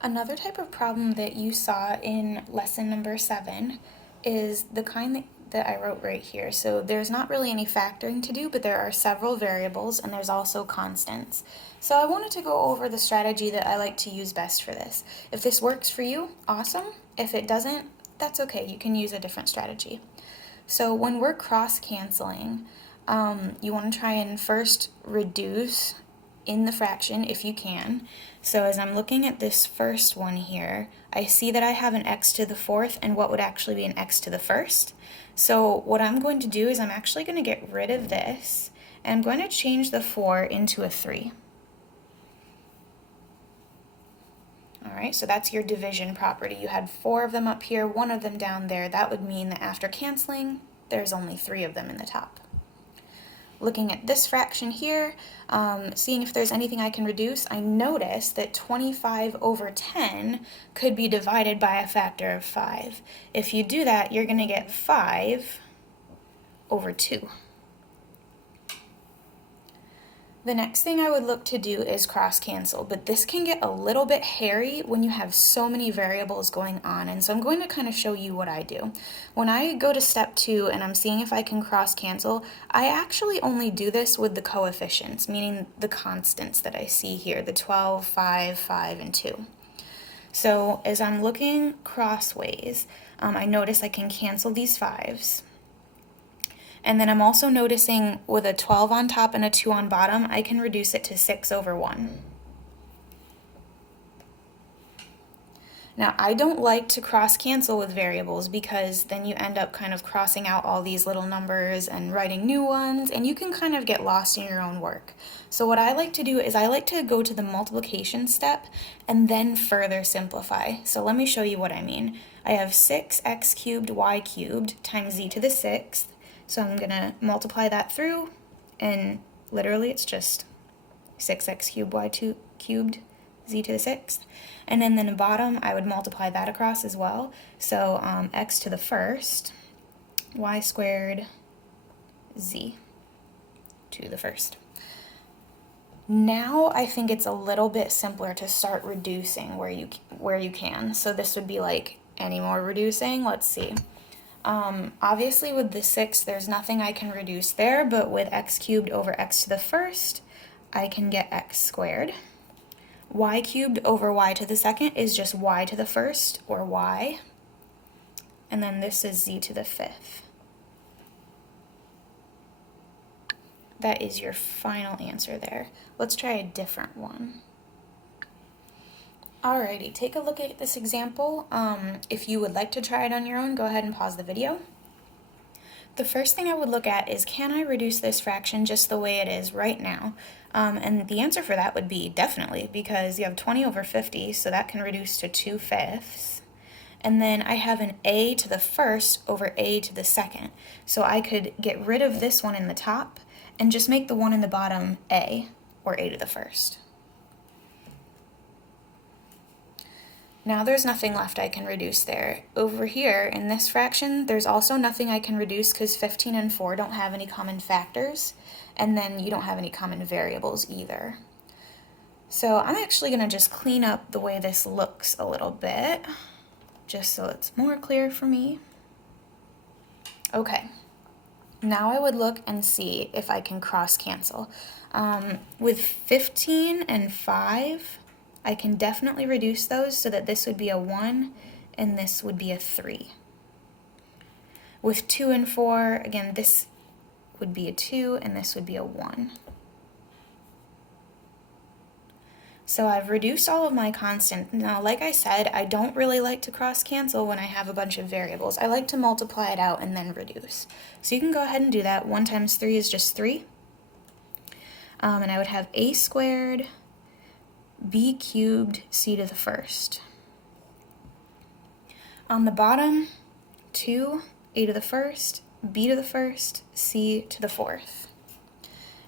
Another type of problem that you saw in lesson number 7 is the kind that I wrote right here. So there's not really any factoring to do, but there are several variables and there's also constants. So I wanted to go over the strategy that I like to use best for this. If this works for you, awesome. If it doesn't, that's okay. You can use a different strategy. So when we're cross-canceling, you want to try and first reduce in the fraction if you can. So as I'm looking at this first one here, I see that I have an x to the 4th and what would actually be an x to the 1st. So what I'm going to do is I'm actually going to get rid of this and I'm going to change the 4 into a 3. All right, so that's your division property. You had 4 of them up here, 1 of them down there. That would mean that after canceling, there's only 3 of them in the top. Looking at this fraction here, seeing if there's anything I can reduce, I notice that 25 over 10 could be divided by a factor of 5. If you do that, you're going to get 5 over 2. The next thing I would look to do is cross-cancel, but this can get a little bit hairy when you have so many variables going on, and so I'm going to kind of show you what I do. When I go to step 2 and I'm seeing if I can cross-cancel, I actually only do this with the coefficients, meaning the constants that I see here, the 12, 5, 5, and 2. So as I'm looking crossways, I notice I can cancel these 5s. And then I'm also noticing with a 12 on top and a 2 on bottom, I can reduce it to 6 over 1. Now, I don't like to cross-cancel with variables because then you end up kind of crossing out all these little numbers and writing new ones, and you can kind of get lost in your own work. So what I like to do is I like to go to the multiplication step and then further simplify. So let me show you what I mean. I have 6x cubed y cubed times z to the 6th. So I'm going to multiply that through, and literally it's just 6x cubed y cubed z to the 6th. And then in the bottom, I would multiply that across as well. So x to the 1st, y squared z to the 1st. Now I think it's a little bit simpler to start reducing where you can. So this would be like any more reducing. Let's see. Obviously with the 6, there's nothing I can reduce there, but with x cubed over x to the 1st, I can get x squared. Y cubed over y to the 2nd is just y to the 1st, or y. And then this is z to the 5th. That is your final answer there. Let's try a different one. Alrighty, take a look at this example. If you would like to try it on your own, go ahead and pause the video. The first thing I would look at is, can I reduce this fraction just the way it is right now? And the answer for that would be definitely, because you have 20 over 50, so that can reduce to 2/5. And then I have an a to the 1st over a to the 2nd. So I could get rid of this one in the top and just make the one in the bottom a, or a to the 1st. Now there's nothing left I can reduce there. Over here in this fraction, there's also nothing I can reduce because 15 and 4 don't have any common factors, and then you don't have any common variables either. So I'm actually going to just clean up the way this looks a little bit, just so it's more clear for me. Okay, now I would look and see if I can cross-cancel. With 15 and 5, I can definitely reduce those so that this would be a 1 and this would be a 3. With 2 and 4, again, this would be a 2 and this would be a 1. So I've reduced all of my constants. Now, like I said, I don't really like to cross-cancel when I have a bunch of variables. I like to multiply it out and then reduce. So you can go ahead and do that. 1 times 3 is just 3. And I would have a squared b cubed c to the 1st. On the bottom, 2, a to the 1st, b to the 1st, c to the 4th.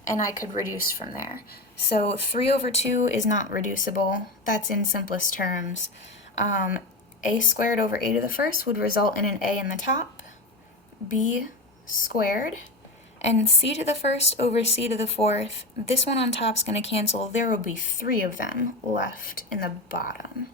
And I could reduce from there. So 3 over 2 is not reducible. That's in simplest terms. A squared over a to the 1st would result in an a in the top, b squared, and c to the 1st over c to the 4th, this one on top is going to cancel. There will be 3 of them left in the bottom.